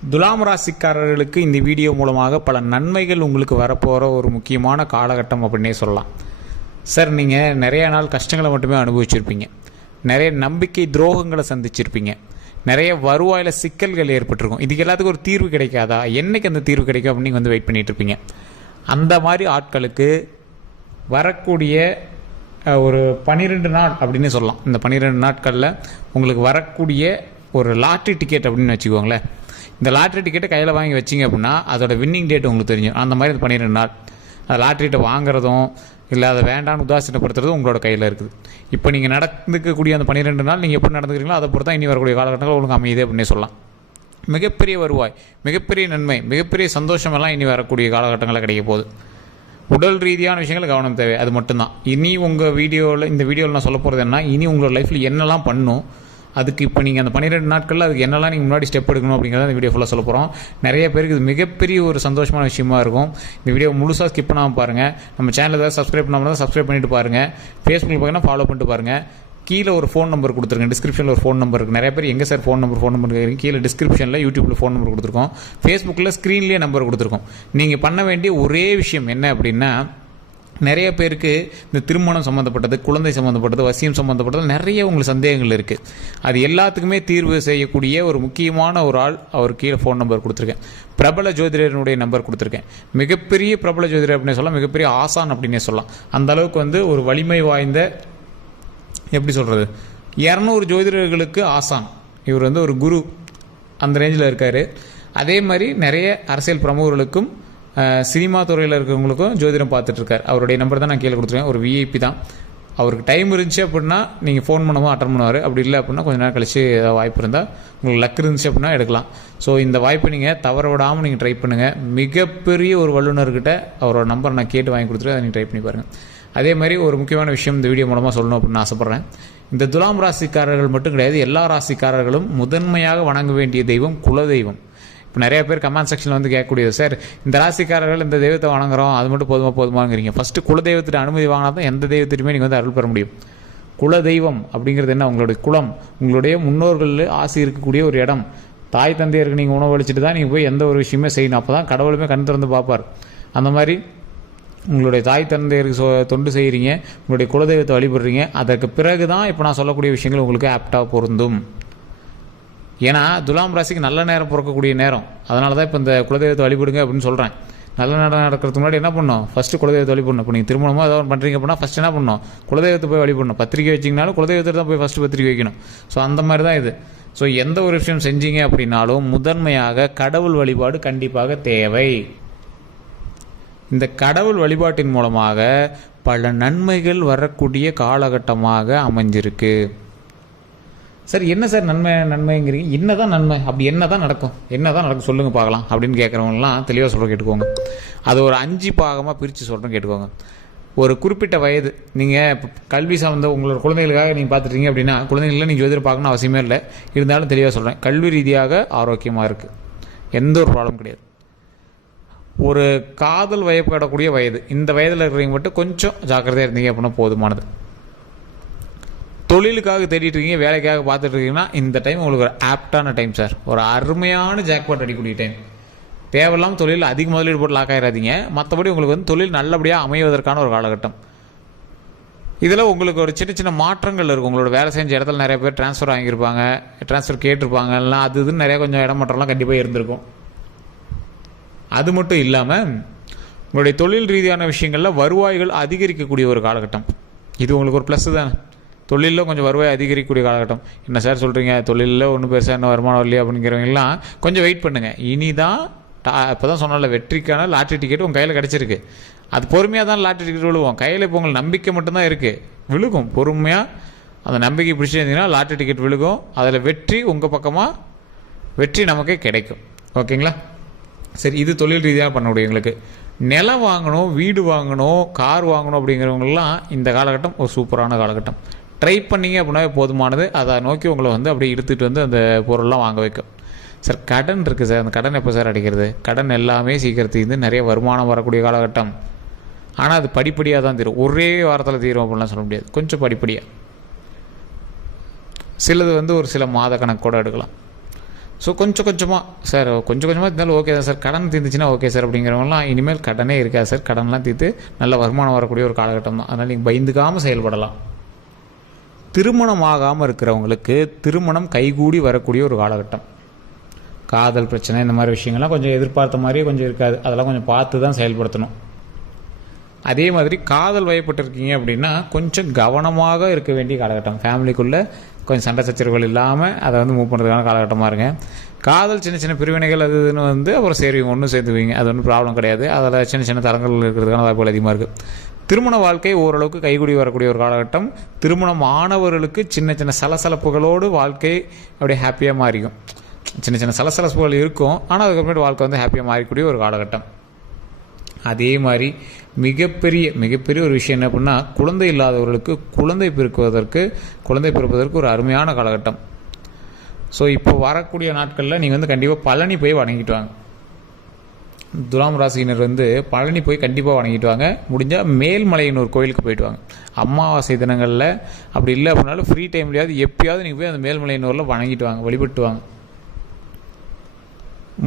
துலாம் ராசிக்காரர்களுக்கு இந்த வீடியோ மூலமாக பல நன்மைகள் உங்களுக்கு வரப்போகிற ஒரு முக்கியமான காலகட்டம் அப்படின்னே சொல்லலாம். சார், நீங்கள் நிறைய நாள் கஷ்டங்களை மட்டுமே அனுபவிச்சிருப்பீங்க, நிறைய நம்பிக்கை துரோகங்களை சந்திச்சிருப்பீங்க, நிறைய வருவாயில் சிக்கல்கள் ஏற்பட்டிருக்கும். இதுக்கு எல்லாத்துக்கும் ஒரு தீர்வு கிடைக்காதா, என்னைக்கு அந்த தீர்வு கிடைக்கும் அப்படின்னு நீங்கள் வெயிட் பண்ணிகிட்டு இருப்பீங்க. அந்த மாதிரி ஆட்களுக்கு வரக்கூடிய ஒரு 12 நாள் அப்படின்னு சொல்லலாம். இந்த 12 நாட்களில் உங்களுக்கு வரக்கூடிய ஒரு லாட்ரி டிக்கெட் அப்படின்னு வச்சுக்கோங்களேன். இந்த லாட்ரி டிக்கெட்டை கையில் வாங்கி வச்சிங்க அப்படின்னா அதோட வின்னிங் டேட் உங்களுக்கு தெரியும். அந்த மாதிரி இந்த 12 நாள் அது லாட்ரிகிட்ட வாங்குறதும் இல்லை அதை வேண்டான்னு உதாசீனப்படுத்துறதும் உங்களோட கையில் இருக்குது. இப்போ நீங்கள் நடந்துக்கக்கூடிய அந்த 12 நாள் நீங்கள் எப்படி நடந்துக்கிறீங்களோ அதை பொறுத்து தான் இனி வரக்கூடிய காலகட்டங்கள் உங்களுக்கு அமையுது அப்படின்னே சொல்லலாம். மிகப்பெரிய வருவாய், மிகப்பெரிய நன்மை, மிகப்பெரிய சந்தோஷமெல்லாம் இனி வரக்கூடிய காலகட்டங்களில் கிடைக்க போகுது. உடல் ரீதியான விஷயங்கள் கவனம் தேவை, அது மட்டும்தான். இனி உங்கள் இந்த வீடியோவில் நான் சொல்ல போகிறது என்ன, இனி உங்களோட லைஃப்பில் என்னெல்லாம் பண்ணும், அதுக்கு இப்போ நீங்கள் அந்த 12 நாட்களில் அதுக்கு என்னெல்லாம் நீங்கள் முன்னாடி ஸ்டெப் எடுக்கணும் அப்படிங்கிறத இந்த வீடியோ ஃபுல்லாக சொல்ல போகிறோம். நிறைய பேருக்கு இது மிகப்பெரிய ஒரு சந்தோஷமான விஷயமா இருக்கும். இந்த வீடியோ முழுசாக ஸ்கிப் பண்ணாமல் பாருங்கள். நம்ம சேனல் ஏதாவது சப்ஸ்கிரைப் பண்ணாமல் தான் சப்ஸ்கிரைப் பண்ணிட்டு பாருங்கள். ஃபேஸ்புக்கில் பார்த்தீங்கன்னா ஃபாலோ பண்ணிட்டு பாருங்கள். கீழே ஒரு ஃபோன் நம்பர் கொடுத்துருங்க, டிஸ்கிரிப்ஷனில் ஒரு ஃபோன் நம்பர் இருக்குது. நிறைய பேர் எங்கே சார் ஃபோன் நம்பர் கேட்குறீங்க. கீழே டிஸ்கிரிப்ஷனில் யூடியூப்பில் ஃபோன் நம்பர் கொடுத்துருக்கோம், ஃபேஸ்புக்கில் ஸ்க்ரீன்லேயே நம்பர் கொடுத்துருக்கோம். நீங்கள் பண்ண வேண்டிய ஒரே விஷயம் என்ன அப்படின்னா, நிறைய பேருக்கு இந்த திருமணம் சம்மந்தப்பட்டது, குழந்தை சம்மந்தப்பட்டது, வசியம் சம்மந்தப்பட்டது நிறைய உங்களுக்கு சந்தேகங்கள் இருக்குது. அது எல்லாத்துக்குமே தீர்வு செய்யக்கூடிய ஒரு முக்கியமான ஒரு ஆள், அவர் கீழே ஃபோன் நம்பர் கொடுத்துருக்கேன். பிரபல ஜோதிடனுடைய நம்பர் கொடுத்துருக்கேன். மிகப்பெரிய பிரபல ஜோதிடர் அப்படின்னு சொல்லலாம், மிகப்பெரிய ஆசான் அப்படின்னே சொல்லலாம். அந்த அளவுக்கு ஒரு வலிமை வாய்ந்த, எப்படி சொல்கிறது, 200 ஜோதிடர்களுக்கு ஆசான். இவர் ஒரு குரு அந்த ரேஞ்சில் இருக்கார். அதே மாதிரி நிறைய அரசியல் பிரமுகர்களுக்கும் சினிமா துறையில் இருக்கிறவங்களுக்கும் ஜோதிடம் பார்த்துட்ருக்கார். அவருடைய நம்பர் தான் நான் கீழே கொடுத்துருக்கேன். ஒரு விஐபி தான். அவருக்கு டைம் இருந்துச்சு அப்படின்னா நீங்கள் ஃபோன் பண்ணும்போது அட்டன் பண்ணுவார். அப்படி இல்லை அப்படின்னா கொஞ்சம் நேரம் கழிச்சு ஏதாவது வாய்ப்பு இருந்தால், உங்களுக்கு லக் இருந்துச்சு அப்படின்னா எடுக்கலாம். ஸோ இந்த வாய்ப்பை நீங்கள் தவற விடாமல் நீங்கள் ட்ரை பண்ணுங்கள். மிகப்பெரிய ஒரு வல்லுநர்கிட்ட அவரோட நம்பரை நான் கேட்டு வாங்கி கொடுத்துட்டு அதை நீங்கள் ட்ரை பண்ணி பாருங்கள். அதே மாதிரி ஒரு முக்கியமான விஷயம் இந்த வீடியோ மூலமாக சொல்லணும் அப்படின்னு ஆசைப்பட்றேன். இந்த துலாம் ராசிக்காரர்கள் மட்டும் கிடையாது, எல்லா ராசிக்காரர்களும் முதன்மையாக வணங்க வேண்டிய தெய்வம் குலதெய்வம். இப்போ நிறைய பேர் கமெண்ட் செக்ஷனில் கேட்கக்கூடியது, சார் இந்த ராசிக்காரர்கள் இந்த தெய்வத்தை வணங்குறோம், அது மட்டும் போதுமாங்கிறீங்க. ஃபஸ்ட்டு குலதெய்வத்திட்ட அனுமதி வாங்கினா தான் எந்த தெய்வத்திலுமே நீங்கள் அருள் பெற முடியும். குலதெய்வம் அப்படிங்கிறது என்ன, உங்களுடைய குலம், உங்களுடைய முன்னோர்கள் ஆசி இருக்கக்கூடிய ஒரு இடம். தாய் தந்தையருக்கு நீங்கள் உணவளிச்சுட்டு தான் நீங்கள் போய் எந்த ஒரு விஷயமே செய்யணும். அப்போ தான் கடவுளுமே கண் திறந்து பார்ப்பார். அந்த மாதிரி உங்களுடைய தாய் தந்தையருக்கு தொண்டு செய்கிறீங்க, உங்களுடைய குலதெய்வத்தை வழிபடுறீங்க. அதற்கு பிறகு தான் இப்போ நான் சொல்லக்கூடிய விஷயங்கள் உங்களுக்கு ஆப்டாக பொருந்தும். ஏன்னா துலாம் ராசிக்கு நல்ல நேரம் பிறக்கக்கூடிய நேரம். அதனால தான் இப்போ இந்த குலதெய்வத்தை வழிபடுங்க அப்படின்னு சொல்கிறேன். நல்ல நேரம் நடக்கிறதுக்கு முன்னாடி என்ன பண்ணணும், ஃபஸ்ட்டு குலதெய்வத்தை வழிபடணும். இப்போ நீங்கள் திருமணமாக ஏதாவது பண்ணுறீங்க அப்படின்னா ஃபஸ்ட் என்ன பண்ணணும், குலதெய்வத்தை போய் வழிபடணும். பத்திரிக்கை வச்சிங்கனாலும் குலதெய்வத்தை தான் போய் ஃபஸ்ட்டு பத்திரிக்கை வைக்கணும். ஸோ அந்த மாதிரி தான் இது. ஸோ எந்த ஒரு விஷயம் செஞ்சீங்க அப்படின்னாலும் முதன்மையாக கடவுள் வழிபாடு கண்டிப்பாக தேவை. இந்த கடவுள் வழிபாட்டின் மூலமாக பல நன்மைகள் வரக்கூடிய காலகட்டமாக அமைஞ்சிருக்கு. சார் என்ன சார் நன்மைங்கிறீங்க, என்னதான் நன்மை, அப்படி என்னதான் நடக்கும் சொல்லுங்கள் பார்க்கலாம் அப்படின்னு கேட்குறவங்கலாம் தெளிவாக சொல்கிற கேட்டுக்கோங்க. அது ஒரு 5 பாகமாக பிரித்து சொல்கிறேன் கேட்டுக்கோங்க. ஒரு குறிப்பிட்ட வயது, நீங்கள் இப்போ கல்வி சார்ந்த உங்களோட குழந்தைகளுக்காக நீங்கள் பார்த்துட்டீங்க அப்படின்னா, குழந்தைகளில் நீங்கள் ஜோதிடம் பார்க்கணும் அவசியமே இல்லை. இருந்தாலும் தெளிவாக சொல்கிறேன், கல்வி ரீதியாக ஆரோக்கியமாக இருக்குது, எந்த ஒரு ப்ராப்ளம் கிடையாது. ஒரு காதல் வயப்படக்கூடிய வயது, இந்த வயதில் இருக்கிறவங்க மட்டும் கொஞ்சம் ஜாக்கிரதையாக இருந்தீங்க அப்படின்னா போதுமானது. தொழிலுக்காக தேடிட்டு இருக்கீங்க, வேலைக்காக பார்த்துட்டு இருக்கீங்கன்னா இந்த டைம் உங்களுக்கு ஒரு ஆப்டான டைம் சார். ஒரு அருமையான ஜாக்பாட் அடிக்கக்கூடிய டைம். தேவையில்லாமல் தொழில் அதிக முதலீடு போட்டு லாக் ஆகிடாதீங்க. மற்றபடி உங்களுக்கு தொழில் நல்லபடியாக அமைவதற்கான ஒரு காலகட்டம். இதில் உங்களுக்கு ஒரு சின்ன சின்ன மாற்றங்கள் இருக்கும். உங்களோட வேலை செஞ்ச இடத்துல நிறைய பேர் ட்ரான்ஸ்ஃபர் வாங்கியிருப்பாங்க, ட்ரான்ஸ்ஃபர் கேட்டிருப்பாங்க, எல்லாம் அது இதுன்னு நிறைய கொஞ்சம் இடமாற்றம்லாம் கண்டிப்பாக இருந்திருக்கும். அது மட்டும் இல்லாமல் உங்களுடைய தொழில் ரீதியான விஷயங்களில் வருவாய்கள் அதிகரிக்கக்கூடிய ஒரு காலகட்டம். இது உங்களுக்கு ஒரு ப்ளஸ் தானே. தொழிலில் கொஞ்சம் வருவாய் அதிகரிக்கக்கூடிய காலகட்டம். என்ன சார் சொல்கிறீங்க, தொழிலில் ஒன்றும் பெருசாக என்ன வருமானம் இல்லையா அப்படிங்கிறவங்கலாம் கொஞ்சம் வெயிட் பண்ணுங்கள். இனி தான் இப்போ தான் சொன்னால வெற்றிக்கான லாட்ரி டிக்கெட் உங்கள் கையில் கிடச்சிருக்கு. அது பொறுமையாக தான் லாட்ரி டிக்கெட் விழுவோம். கையில் இப்போ உங்களுக்கு நம்பிக்கை மட்டும்தான் இருக்குது, விழுகும். பொறுமையாக அந்த நம்பிக்கை பிடிச்சிருந்தீங்கன்னா லாட்ரி டிக்கெட் விழுகும். அதில் வெற்றி உங்கள் பக்கமாக, வெற்றி நமக்கே கிடைக்கும். ஓகேங்களா? சரி, இது தொழில் ரீதியாக பண்ணக்கூடியவங்களுக்கு. நிலம் வாங்கணும், வீடு வாங்கணும், கார் வாங்கணும் அப்படிங்கிறவங்களாம் இந்த காலகட்டம் ஒரு சூப்பரான காலகட்டம். ட்ரை பண்ணிங்க அப்படின்னா போதுமானது. அதை நோக்கி உங்களை அப்படியே எடுத்துகிட்டு அந்த பொருள்லாம் வாங்க வைக்கும். சார் கடன் இருக்குது சார், அந்த கடன் எப்போ சார் அடிக்கிறது? கடன் எல்லாமே சீக்கிரத்துக்கு நிறைய வருமானம் வரக்கூடிய காலகட்டம். ஆனால் அது படிப்படியாக தான் தீரும். ஒரே வாரத்தில் தீரும் அப்படின்லாம் சொல்ல முடியாது. கொஞ்சம் படிப்படியாக, சிலது ஒரு சில மாத கணக்கு கூட எடுக்கலாம். ஸோ கொஞ்சம் கொஞ்சமாக சார் கொஞ்சம் கொஞ்சமாக இருந்தாலும் ஓகே தான் சார், கடன் தீர்ந்துச்சுன்னா ஓகே சார் அப்படிங்கிறவங்களாம் இனிமேல் கடனே இருக்காது சார், கடன்லாம் தீர்த்து நல்ல வருமானம் வரக்கூடிய ஒரு காலகட்டம் தான். அதனால் நீங்கள் பயந்துக்காமல் செயல்படலாம். திருமணம் ஆகாமல் இருக்கிறவங்களுக்கு திருமணம் கைகூடி வரக்கூடிய ஒரு காலகட்டம். காதல் பிரச்சனை இந்த மாதிரி விஷயங்கள்லாம் கொஞ்சம் எதிர்பார்த்த மாதிரியே கொஞ்சம் இருக்காது, அதெல்லாம் கொஞ்சம் பார்த்து தான் செயல்படுத்தணும். அதே மாதிரி காதல் வயப்பட்டிருக்கீங்க அப்படின்னா கொஞ்சம் கவனமாக இருக்க வேண்டிய காலகட்டம். ஃபேமிலிக்குள்ளே கொஞ்சம் சண்டை சச்சரவுகள் இல்லாமல் அதை வந்து மூவ் பண்ணுறதுக்கான காலகட்டமாக இருங்க. காதல் சின்ன சின்ன பிரிவினைகள் அது இதுன்னு வந்து அப்புறம் சேருவீங்க, ஒன்றும் சேர்த்துவீங்க, அது ஒன்றும் ப்ராப்ளம் கிடையாது. அதில் சின்ன சின்ன தரங்கள் இருக்கிறதுக்கான வாய்ப்புகள் அதிகமாக இருக்குது. திருமண வாழ்க்கை ஓரளவுக்கு கைகூடி வரக்கூடிய ஒரு காலகட்டம். திருமணம் ஆனவர்களுக்கு சின்ன சின்ன சலசலப்புகளோடு வாழ்க்கை அப்படியே ஹாப்பியாக மாறிக்கும். சின்ன சின்ன சலசலப்புகள் இருக்கும், ஆனால் அதுக்கப்புறமேட்டு வாழ்க்கை வந்து ஹாப்பியாக மாறக்கூடிய ஒரு காலகட்டம். அதே மாதிரி மிகப்பெரிய ஒரு விஷயம் என்ன அப்படின்னா, குழந்தை இல்லாதவர்களுக்கு குழந்தை பிறப்பதற்கு ஒரு அருமையான காலகட்டம். ஸோ இப்போ வரக்கூடிய நாட்களில் நீங்கள் வந்து கண்டிப்பாக பழனி போய் வணங்கிட்டு வாங்க. துலாம் ராசியினர் வந்து பழனி போய் கண்டிப்பாக வணங்கிட்டு வாங்க. முடிஞ்சால் மேல்மலையின் ஒரு கோயிலுக்கு போயிட்டு வாங்க. அமாவாசை தினங்களில் அப்படி இல்லை அப்படின்னாலும் ஃப்ரீ டைம்லையாவது எப்பயாவது நீங்கள் போய் அந்த மேல்மலையினூரில் வணங்கிட்டு வாங்க, வழிபட்டு வாங்க.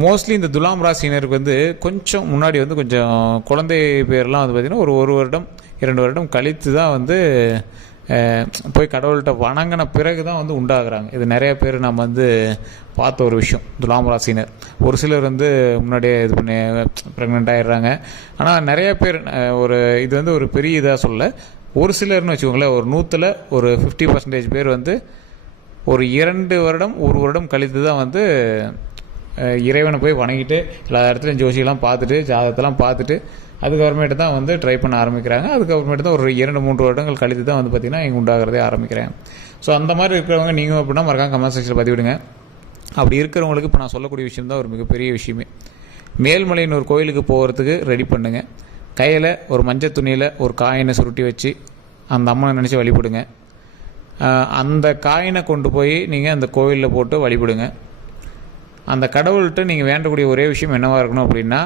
மோஸ்ட்லி இந்த துலாம் ராசியினருக்கு வந்து கொஞ்சம் முன்னாடி வந்து கொஞ்சம் குழந்தை பேர்லாம் வந்து பார்த்திங்கன்னா ஒரு வருடம் 2 வருடம் கழித்து தான் வந்து போய் கடவுள்கிட்ட வணங்கின பிறகு தான் வந்து உண்டாகிறாங்க. இது நிறைய பேர் நம்ம வந்து பார்த்த ஒரு விஷயம். துலாம் ராசினர் ஒரு சிலர் வந்து முன்னாடியே இது பண்ணி ப்ரெக்னென்ட் ஆகிடுறாங்க. ஆனால் நிறைய பேர் இது வந்து ஒரு பெரிய இதாக சொல்ல, ஒரு சிலர்னு வச்சுக்கோங்களேன், ஒரு 100ல் ஒரு 50% பேர் வந்து ஒரு 2 வருடம் 1 வருடம் கழித்து தான் வந்து இறைவனை போய் வணங்கிட்டு எல்லா இடத்துலையும் ஜோசியெல்லாம் பார்த்துட்டு ஜாதகத்தெல்லாம் பார்த்துட்டு அதுக்கப்புறமேட்டு தான் வந்து ட்ரை பண்ண ஆரம்பிக்கிறாங்க. அதுக்கப்புறமேட்டு தான் ஒரு 2-3 வருடங்கள் கழித்து தான் வந்து பார்த்திங்கன்னா இங்கே உண்டாகிறதே ஆரம்பிக்கிறாங்க. ஸோ அந்த மாதிரி இருக்கிறவங்க நீங்கள் அப்படின்னா மறக்காம கமெண்ட் செக்ஷனில் பதிவிடுங்க. அப்படி இருக்கிறவங்களுக்கு இப்போ நான் சொல்லக்கூடிய விஷயம் தான் ஒரு மிகப்பெரிய விஷயமே. மேல்மலையின் ஒரு கோயிலுக்கு போகிறதுக்கு ரெடி பண்ணுங்கள். கையில் ஒரு மஞ்சள் துணியில் ஒரு காயினை சுருட்டி வச்சு அந்த அம்மனை நினச்சி வழிபடுங்க. அந்த காயினை கொண்டு போய் நீங்கள் அந்த கோயிலில் போட்டு வழிபடுங்க. அந்த கடவுள்கிட்ட நீங்கள் வேண்டக்கூடிய ஒரே விஷயம் என்னவாக இருக்கணும் அப்படின்னா,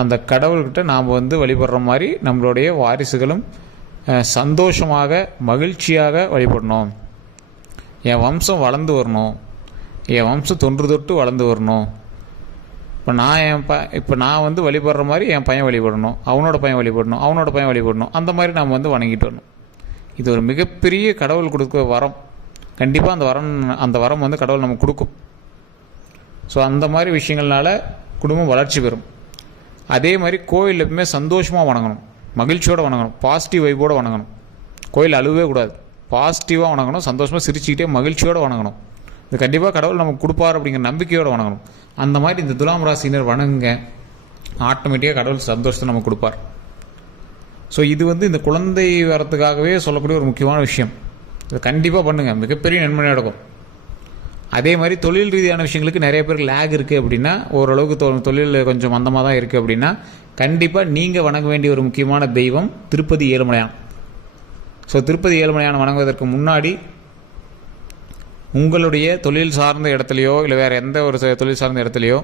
அந்த கடவுள்கிட்ட நாம் வந்து வழிபடுற மாதிரி நம்மளுடைய வாரிசுகளும் சந்தோஷமாக மகிழ்ச்சியாக வழிபடணும். என் வம்சம் வளர்ந்து வரணும், என் வம்சம் தொன்று தொட்டு வளர்ந்து வரணும். இப்போ நான் வந்து வழிபடுற மாதிரி என் பையன் வழிபடணும், அவனோட பையன் வழிபடணும், அந்த மாதிரி நாம் வந்து வணங்கிட்டு வரணும். இது ஒரு மிகப்பெரிய கடவுள் கொடுக்க வரம். கண்டிப்பாக அந்த வரம் வந்து கடவுள் நமக்கு கொடுக்கும். ஸோ அந்த மாதிரி விஷயங்கள்னால குடும்பம் வளர்ச்சி பெறும். அதே மாதிரி கோயில் எப்பவுமே சந்தோஷமாக வணங்கணும், மகிழ்ச்சியோடு வணங்கணும், பாசிட்டிவ் வைப்போடு வணங்கணும். கோயில் அழுவே கூடாது, பாசிட்டிவாக வணங்கணும், சந்தோஷமாக சிரிச்சுக்கிட்டே மகிழ்ச்சியோடு வணங்கணும். இது கண்டிப்பாக கடவுள் நமக்கு கொடுப்பார் அப்படிங்கிற நம்பிக்கையோடு வணங்கணும். அந்த மாதிரி இந்த துலாம் ராசினர் வணங்குங்க, ஆட்டோமேட்டிக்காக கடவுள் சந்தோஷத்தை நமக்கு கொடுப்பார். ஸோ இது வந்து இந்த குழந்தை வரத்துக்காகவே சொல்லக்கூடிய ஒரு முக்கியமான விஷயம். இதை கண்டிப்பாக பண்ணுங்கள், மிகப்பெரிய நன்மை நடக்கும். அதே மாதிரி தொழில் ரீதியான விஷயங்களுக்கு நிறைய பேர் லேக் இருக்குது அப்படின்னா, ஓரளவுக்கு தொழில் கொஞ்சம் மந்தமாக தான் இருக்குது அப்படின்னா, கண்டிப்பாக நீங்கள் வணங்க வேண்டிய ஒரு முக்கியமான தெய்வம் திருப்பதி ஏழுமலையான். ஸோ திருப்பதி ஏழுமலையான் வணங்குவதற்கு முன்னாடி உங்களுடைய தொழில் சார்ந்த இடத்துலையோ இல்லை வேறு எந்த ஒரு தொழில் சார்ந்த இடத்துலையோ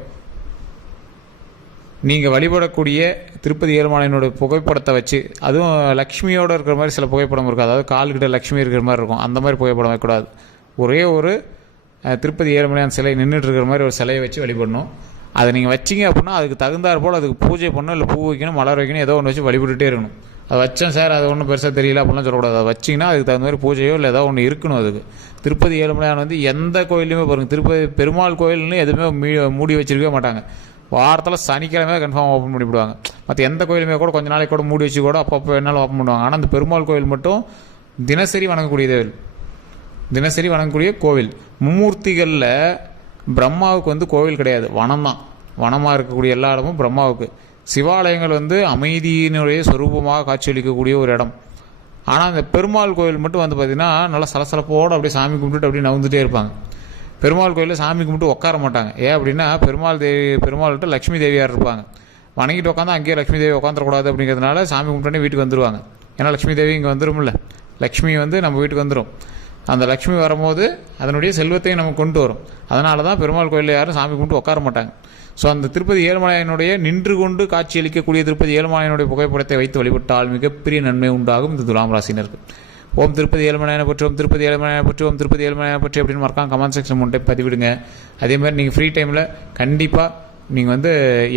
நீங்கள் வழிபடக்கூடிய திருப்பதி ஏழுமலையானோட புகைப்படத்தை வச்சு, அதுவும் லக்ஷ்மியோடு இருக்கிற மாதிரி சில புகைப்படம் இருக்கும், அதாவது கால்கிட்ட லக்ஷ்மி இருக்கிற மாதிரி இருக்கும், அந்த மாதிரி புகைப்படம் வைக்கக்கூடாது. ஒரே ஒரு திருப்பதி ஏழுமலையான் சிலை நின்றுட்டு இருக்கிற மாதிரி ஒரு சிலையை வச்சு வழிபடணும். அதை நீங்கள் வச்சிங்க அப்படின்னா அதுக்கு தகுந்தாற் போல் அதுக்கு பூஜை பண்ணணும், இல்லை பூ வைக்கணும், மலர் வைக்கணும், ஏதோ ஒன்று வச்சு வழிபட்டுகிட்டே இருக்கணும். அதை வச்சேன் சார் அது ஒன்றும் பெருசாக தெரியல அப்படிலாம் சொல்லக்கூடாது. அதை வச்சிங்கன்னா அதுக்கு தகுந்த மாதிரி பூஜையோ இல்லை ஏதோ ஒன்று இருக்கணும். அதுக்கு திருப்பதி ஏழுமலையான் வந்து எந்த கோயிலுமே பாருங்கள், திருப்பதி பெருமாள் கோயில்னு எதுவுமே மூடி வச்சிருக்கவே மாட்டாங்க. வாரத்தில் சனிக்கிழமை கன்ஃபார்ம் ஓப்பன் பண்ணிவிடுவாங்க. மற்ற எந்த கோயிலுமே கூட கொஞ்ச நாளைக்கு கூட மூடி வச்சு கூட அப்பப்போ என்னால் ஓப்பன் பண்ணுவாங்க. ஆனால் அந்த பெருமாள் கோயில் மட்டும் தினசரி வணங்கக்கூடிய கோவில். மும்மூர்த்திகளில் பிரம்மாவுக்கு வந்து கோவில் கிடையாது, வனம் தான். வனமாக இருக்கக்கூடிய எல்லா இடமும் பிரம்மாவுக்கு. சிவாலயங்கள் வந்து அமைதியினுடைய சொரூபமாக காட்சியளிக்கக்கூடிய ஒரு இடம். ஆனால் அந்த பெருமாள் கோவில் மட்டும் வந்து பார்த்திங்கன்னா நல்லா சலசலப்போடு அப்படியே சாமி கும்பிட்டுட்டு அப்படியே நவுந்துகிட்டே இருப்பாங்க. பெருமாள் கோயிலில் சாமி கும்பிட்டு உட்கார மாட்டாங்க. ஏன் அப்படின்னா பெருமாள்கிட்ட லக்ஷ்மி தேவியார் இருப்பாங்க. வணங்கிட்டு உட்காந்து அங்கேயே லக்ஷ்மி தேவி உட்காந்துடக்கூடாது அப்படிங்கிறதுனால சாமி கும்பிட்டோன்னே வீட்டுக்கு வந்துடுவாங்க. ஏன்னா லக்ஷ்மி தேவி இங்கே வந்துடும்ல, லக்ஷ்மி வந்து நம்ம வீட்டுக்கு வந்துடும். அந்த லக்ஷ்மி வரும்போது அதனுடைய செல்வத்தையும் நமக்கு கொண்டு வரும். அதனால தான் பெருமாள் கோயிலில் யாரும் சாமி கும்பிட்டு உட்கார மாட்டாங்க. ஸோ அந்த திருப்பதி ஏழுமலையானுடைய நின்று கொண்டு காட்சியளிக்கக்கூடிய திருப்பதி ஏழுமலையானுடைய புகைப்படத்தை வைத்து வழிபட்டால் மிகப்பெரிய நன்மை உண்டாகும் இந்த துலாம் ராசினருக்கு. ஓம் திருப்பதி ஏழுமலையான போற்றி, ஓம் திருப்பதி ஏழுமலையான போற்றி, ஓம் திருப்பதி ஏழுமலையான போற்றி அப்படின்னு மறக்காம கமெண்ட் செக்ஷன் முன்னே பதிவிடுங்க. அதே மாதிரி நீங்கள் ஃப்ரீ டைமில் கண்டிப்பாக நீங்கள்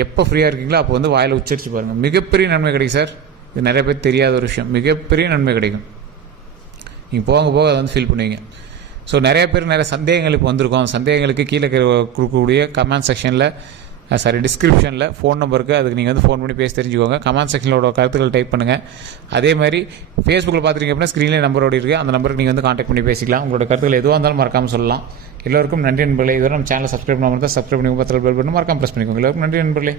எப்போ ஃப்ரீயாக இருக்கீங்களோ அப்போ வாயில் உச்சரித்து பாருங்கள். மிகப்பெரிய நன்மை கிடைக்கும் சார். இது நிறைய பேர் தெரியாத ஒரு விஷயம். மிகப்பெரிய நன்மை கிடைக்கும். நீங்கள் போக போக அதை ஃபீல் பண்ணுவீங்க. ஸோ நிறைய பேர் நிறைய சந்தேகங்கள் இப்போ வந்திருக்கோம். சந்தேகங்களுக்கு கீழே கொடுக்கக்கூடிய கமெண்ட் செக்ஷனில் டிஸ்கிரிப்ஷனில் ஃபோன் நம்பருக்கு அதுக்கு நீங்கள் ஃபோன் பண்ணி பேசி தெரிஞ்சுக்கோங்க. கமெண்ட் செக்ஷனோட கருத்துக்கள் டைப் பண்ணுங்கள். அதே மாதிரி ஃபேஸ்புக்கில் பார்த்துருக்கீங்க அப்படின்னா ஸ்க்ரீனில் நம்பரோடு இருக்குது. அந்த நம்பருக்கு நீங்கள் கான்டாக்ட் பண்ணி பேசிக்கலாம். உங்களோட கருத்துக்கள் எதுவாக இருந்தாலும் மறக்காமல் சொல்லலாம். எல்லோருக்கும் நன்றி நண்பர்களே. இதுவரை நம்ம சேனலை சப்ஸ்கிரைப் பண்ணாமல் இருந்தால் சப்ஸ்கிரைப் பண்ணி பத்திரம் பெல் பட்டன் மறக்காமல் ப்ரெஸ் பண்ணிக்கோங்க. எல்லோருக்கும் நன்றி நண்பர்களே.